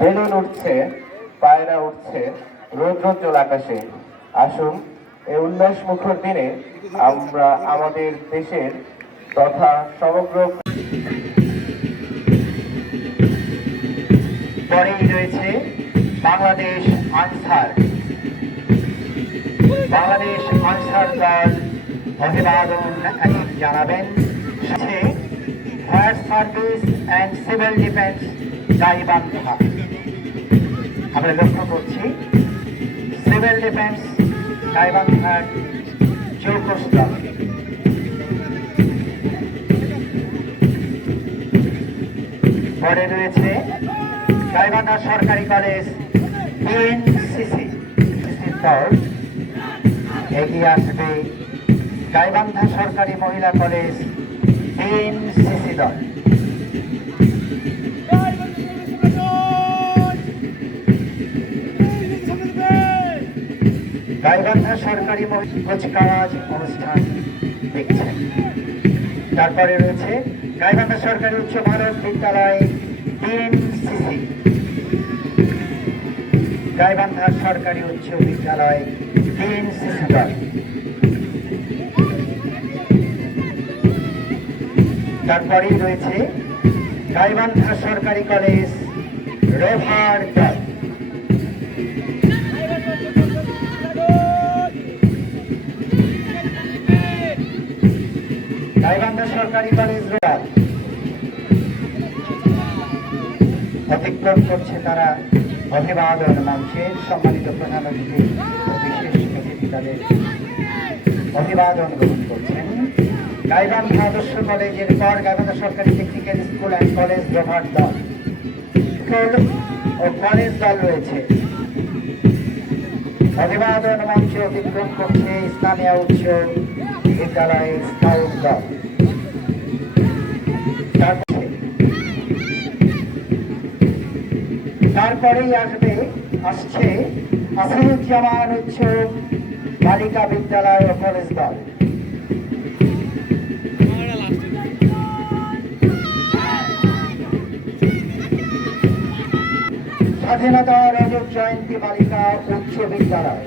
Balloon উঠছে, পায়রা উঠছে রৌদ্রোজ্জ্বল আকাশে। আসুন এই উল্লাস মুখর দিনে আমরা আমাদের দেশের তথা সমগ্র পরেই রয়েছে বাংলাদেশ আনসার। বাংলাদেশ আনসার দল অভিবাদন জানাবেন সাথে fire service and civil defence Gaibandha আমরা লক্ষ্য করছি সিভিল ডিফেন্স গাইবান্ধার চৌকস দল পরে রয়েছে গাইবান্ধা সরকারি কলেজ এনসিসি দল এগিয়ে আসবে গাইবান্ধা সরকারি মহিলা কলেজ, এনসিসি দল। গাইবান্ধা সরকারি কুচকাওয়াজ অনুষ্ঠান দেখছেন। তারপরে রয়েছে গাইবান্ধা সরকারি উচ্চ ভারত বিদ্যালয়, এনসিসি। গাইবান্ধা সরকারি উচ্চ বিদ্যালয়, এনসিসি দল। তারপরেই রয়েছে। গাইবান্ধা সরকারি কলেজ, রোভার দল গাইবান্ধা সরকারি কলেজ, রোভার। অতিক্রম করছে তারা অভিবাদন মঞ্চের সম্মানিত প্রধান অতিথি বিশেষ অতিথি তাদের অভিবাদন গ্রহণ করছেন। গাইবান্ধা আদর্শ কলেজের পর গাইবান্ধা সরকারি technical school and college rover দল। স্কুল ও কলেজ দল রয়েছে। অভিবাদন মঞ্চে অতিক্রম করছে ইসলামিয়া উচ্চ বিদ্যালয় স্কাউট দল। তারপরেই আসবে, আসছে আসাদুজ্জামান উচ্চ বালিকা বিদ্যালয় ও কলেজ দল। স্বাধীনতা রজত জয়ন্তী বালিকা উচ্চ বিদ্যালয়।